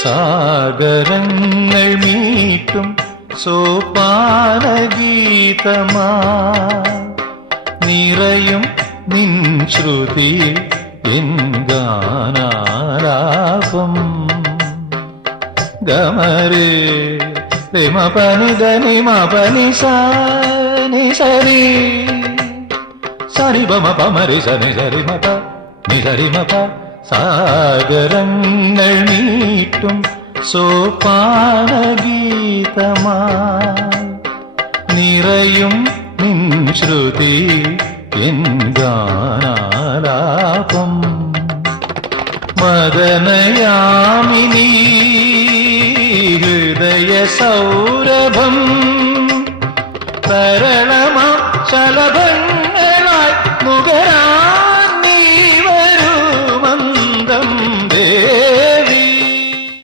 സാഗരങ്ങൾ മീട്ടും സോപാനഗീതമാ നിറയും നിൻ ശ്രുതി എൻ ഗാനാലാപം ഗമരേ റിമ പനി ധനി മ പനി സനി സരി സരി ബമ പമരി സനി സരി മപ നി സരി മപ സാഗരങ്ങൾ മീട്ടും സോപാനഗീതമാ നിറയും നിൻ ശ്രുതി എൻ ഗാനാലാപം മദനയാമിനി ഹൃദയ സൗരഭം തരളമാ ശലഭ